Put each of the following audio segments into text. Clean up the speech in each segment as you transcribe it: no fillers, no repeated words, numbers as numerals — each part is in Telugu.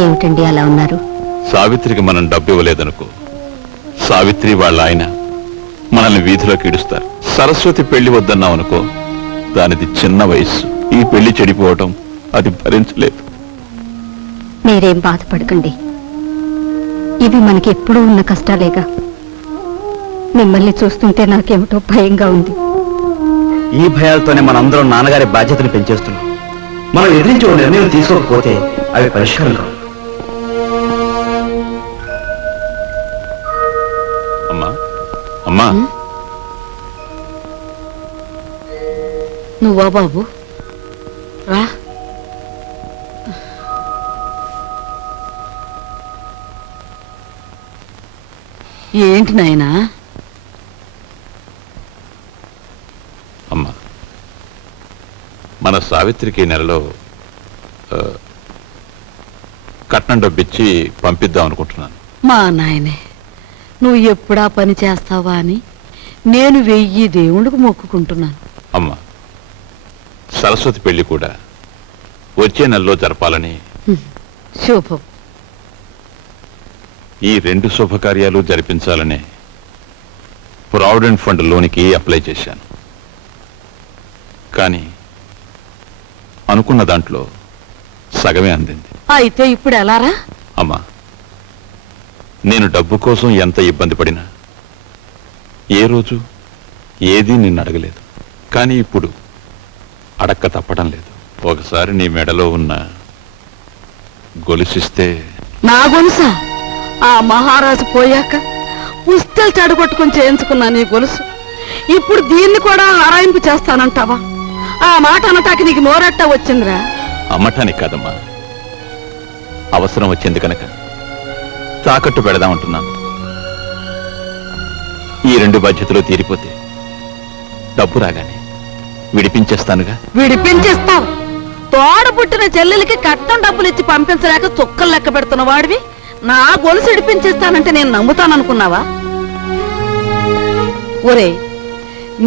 ఏమిటండి అలా ఉన్నారు? సావిత్రికి మనం డబ్బు ఇవ్వలేదనుకో, సావిత్రి వాళ్ళ ఆయన మనల్ని వీధిలోకి ఇడుస్తారు. సరస్వతి పెళ్లి వద్దన్నాం అనుకో, దానిది చిన్న వయస్సు, ఈ పెళ్లి చెడిపోవటం అది భరించలేదు. మీరేం బాధపడకండి, ఇవి మనకి ఎప్పుడూ ఉన్న కష్టాలేగా. మిమ్మల్ని చూస్తుంటే నాకేమిటో భయంగా ఉంది. ఈ భయాలతోనే మనందరం నాన్నగారి బాధ్యతను పెంచేస్తున్నాం. మనం ఎదిరించి ఓ నిర్ణయం తీసుకోకపోతే అవి పరిష్కారం కావు. అమ్మా అమ్మా, నువ్వా బాబు? రా. ఏంటి నాయనా? అమ్మా, మన సావిత్రికి నెలలో కట్నం డబ్బిచ్చి పంపిద్దాం అనుకుంటున్నాను. మా నాయనే, నువ్వు ఎప్పుడా పని చేస్తావా అని నేను 1000 దేవుళ్ళకు మొక్కుకుంటున్నాను. అమ్మా, సరస్వతి పెళ్లి కూడా వచ్చే నెలలో జరపాలని. శుభం. ఈ 2 శుభకార్యాలు జరిపించాలనే ప్రావిడెంట్ ఫండ్ లోనికి అప్లై చేశాను. కానీ అనుకున్న దాంట్లో సగమే అందింది. అయితే ఇప్పుడు ఎలారా? అమ్మా, నేను డబ్బు కోసం ఎంత ఇబ్బంది పడినా ఏ రోజు ఏదీ నిన్ను అడగలేదు. కానీ ఇప్పుడు అడక్క తప్పడం లేదు. ఒకసారి నీ మెడలో ఉన్న గొలుసిస్తే. నా గొలుసా? ఆ మహారాజు పోయాక పుస్తలు చెడగొట్టుకుని చేయించుకున్నా నీ గొలుసు. ఇప్పుడు దీన్ని కూడా ఆరాయింపు చేస్తానంటావా? ఆ మాట అనటానికి నీకు నోరట్ట వచ్చిందిరా? అమ్మటానికి కాదమ్మా, అవసరం వచ్చింది కనుక తాకట్టు పెడదామంటున్నాను. ఈ 2 బాధ్యతలు తీరిపోతే డబ్బు రాగానే విడిపించేస్తానుగా. విడిపించేస్తావు? తోడ పుట్టిన చెల్లెలకి కట్నం డబ్బులు ఇచ్చి పంపించలేక చుక్కలు లెక్క పెడుతున్న వాడివి నా గొలుసు విడిపించేస్తానంటే నేను నమ్ముతాననుకున్నావా? ఒరే,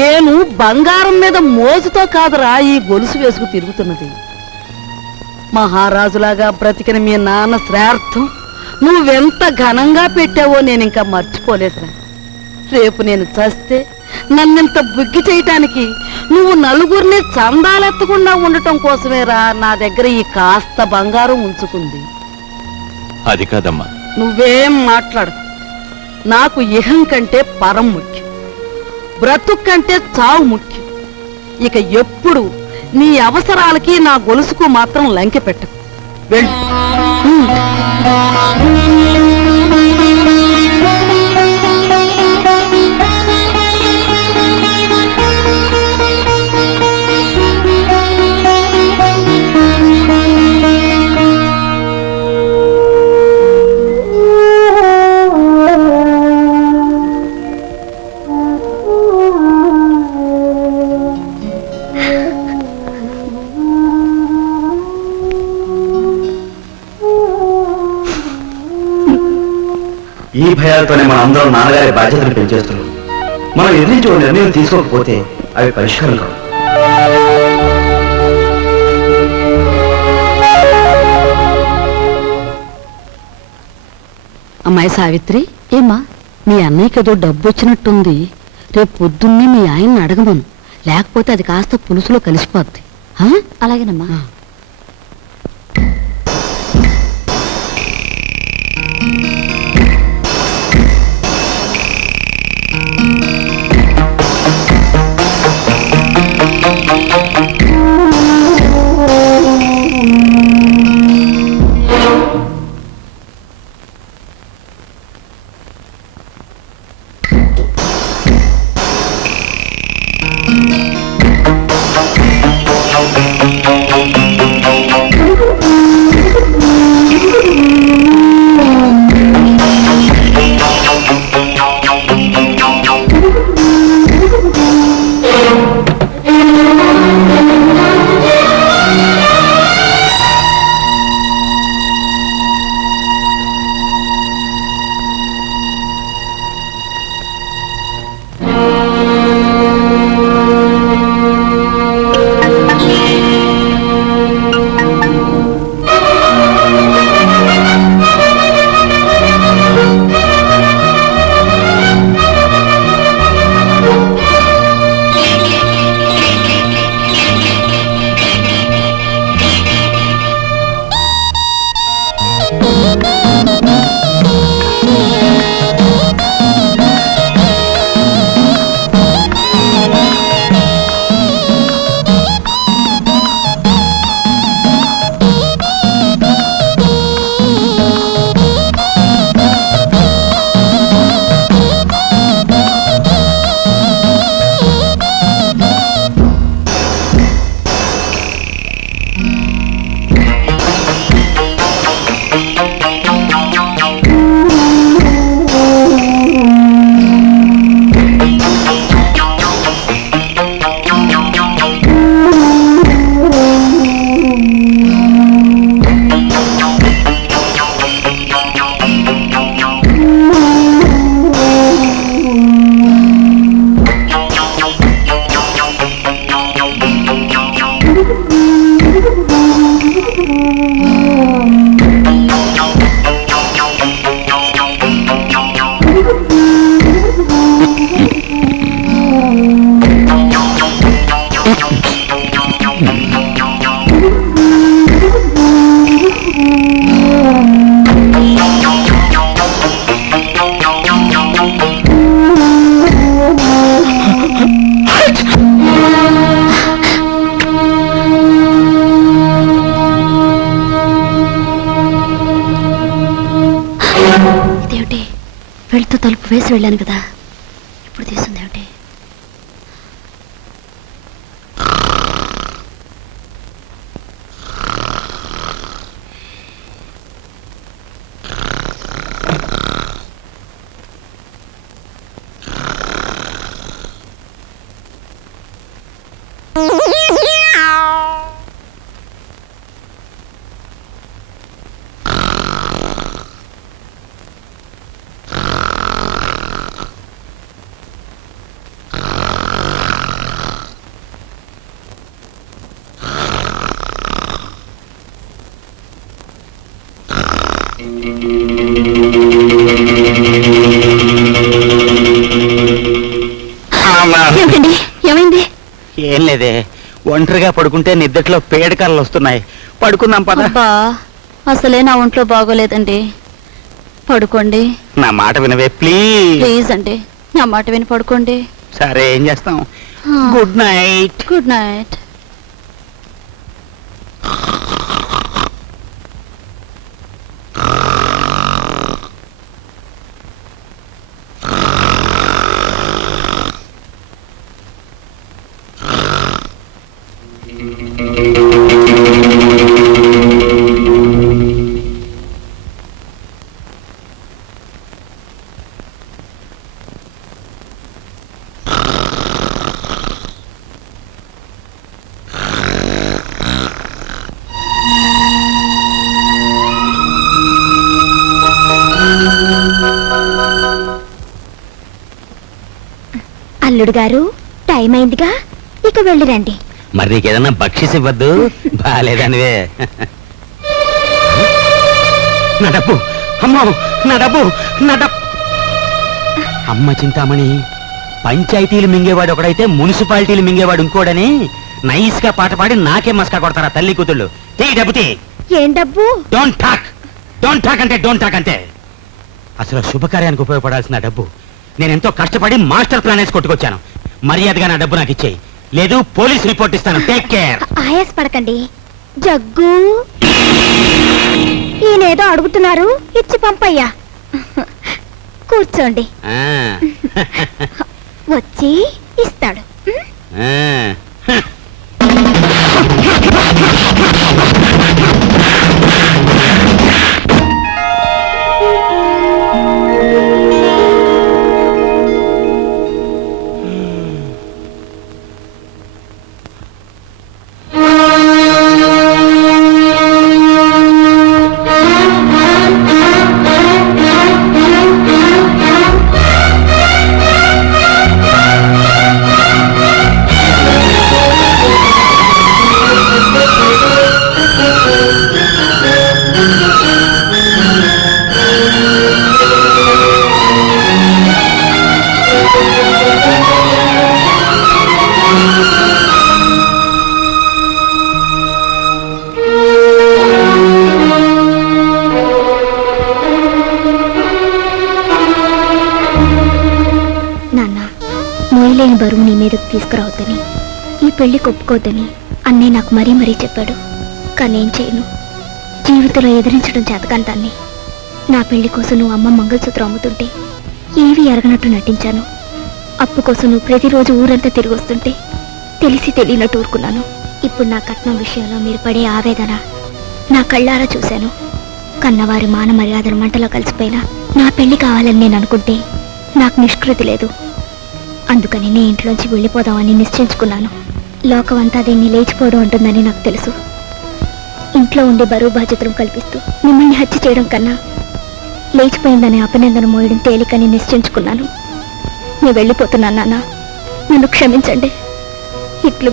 నేను బంగారం మీద మోజుతో కాదురా ఈ గొలుసు వేసుకు తిరుగుతున్నది. మహారాజులాగా బ్రతికిన మీ నాన్న శ్రార్థం నువ్వెంత ఘనంగా పెట్టావో నేను ఇంకా మర్చిపోలేదురా. రేపు నేను చస్తే నన్నింత బుగ్గి చేయటానికి నువ్వు నలుగురిని చందాలెత్తకుండా ఉండటం కోసమేరా నా దగ్గర ఈ కాస్త బంగారం ఉంచుకుంది. అది కాదమ్మా. నువ్వేం మాట్లాడు. నాకు ఇహం కంటే పరం ముఖ్యం, బ్రతుకు కంటే చావు ముఖ్యం. ఇక ఎప్పుడు నీ అవసరాలకి నా గొలుసుకు మాత్రం లంకె పెట్టకు. వెళ్ళు. ఈ భయాలతోనే మనం అందరం నాన్నగారి బాధ్యతను పెంచేస్తున్నాం. మనం ఎదిరించి ఓ నిర్ణయం తీసుకోకపోతే అవి పరిష్కారం కావు. అమ్మాయి సావిత్రి, ఏమ్మా? మీ అన్నయ్యకేదో డబ్బు వచ్చినట్టుంది. రేపు పొద్దున్నే మీ ఆయన్ని అడగమను, లేకపోతే అది కాస్త పులుసులో కలిసిపోద్ది. అలాగేనమ్మా. వెళ్తూ తలుపు వేసి వెళ్ళాను కదా, ఇప్పుడు తీస్తుంది ఏమిటి? ఏమిటండి, ఏమైంది? ఏం లేదే, ఒంటరిగా పడుకుంటే నిద్దట్లో పేడకర్రలు వస్తున్నాయి. పడుకుందాం పద. అబ్బా, అసలే నా ఒంట్లో బాగోలేదండి. పడుకోండి. నా మాట వినవే ప్లీజ్. ప్లీజ్ అండి, నా మాట విని పడుకోండి. సరే, ఏం చేస్తాం. Good night. Good night. అల్లుడు గారు, టైం అయిందిగా, ఇక వెళ్ళిరండి. మరి నీకేదన్నా బక్షిస్ ఇవ్వద్దు, బాలేదనివే. నా డబ్బు, అమ్మో నా డబ్బు, నా డబ్బు. అమ్మ చింతామణి, పంచాయతీలు మింగేవాడు ఒకడైతే మున్సిపాలిటీలు మింగేవాడు ఇంకోడని నైస్ గా పాట పాడి నాకే మస్కా కొడతారా తల్లి కూతుళ్ళు. తీ డబ్బు తీ. ఏం డబ్బు? డోంట్ టాక్ అంటే డోంట్ టాక్ అంటే. అసలు శుభకార్యానికి ఉపయోగపడాల్సిన డబ్బు నేను ఎంతో కష్టపడి మాస్టర్ ప్లాన్ వేసి కొట్టుకొచ్చాను. మర్యాదగా నా డబ్బు నాకు ఇచ్చేయి, లేదు పోలీస్ రిపోర్ట్ ఇస్తాను. Take care. ఆయాస్ పడకండి. జగ్గు, ఈయనేదో అడుగుతున్నారు, ఇచ్చి పంపయ్యా. కూర్చోండి, వచ్చి ఇస్తాడు. మోయలేని బరువు నీ మీదకు తీసుకురావద్దని, ఈ పెళ్లి ఒప్పుకోవద్దని అన్నయ్య నాకు మరీ మరీ చెప్పాడు. కానీ ఏం చేయను, జీవితంలో ఎదిరించడం చేతకాని దాన్ని. నా పెళ్లి కోసం నువ్వు అమ్మ మంగళసూత్రం అమ్ముతుంటే ఏవి ఎరగనట్టు నటించాను. అప్పు కోసం నువ్వు ప్రతిరోజు ఊరంతా తిరిగి వస్తుంటే తెలిసి తెలియనట్టు ఊరుకున్నాను. ఇప్పుడు నా కట్నం విషయంలో మీరు పడే ఆవేదన నా కళ్ళారా చూశాను. కన్నవారి మాన మర్యాదలు మంటలో కలిసిపోయినా నా పెళ్లి కావాలని నేను అనుకుంటే నాకు నిష్కృతి లేదు. అందుకని నీ ఇంట్లోంచి వెళ్ళిపోదామని నిశ్చయించుకున్నాను. లోకమంతా దీన్ని లేచిపోవడం ఉంటుందని నాకు తెలుసు. ఇంట్లో ఉండే బరువు బాధ్యతలు కల్పిస్తూ మిమ్మల్ని హత్య చేయడం కన్నా లేచిపోయిందని అపనిందన మోయడం తేలికని నిశ్చయించుకున్నాను. నేను వెళ్ళిపోతున్నాను నాన్న, నన్ను క్షమించండి. ఇట్లు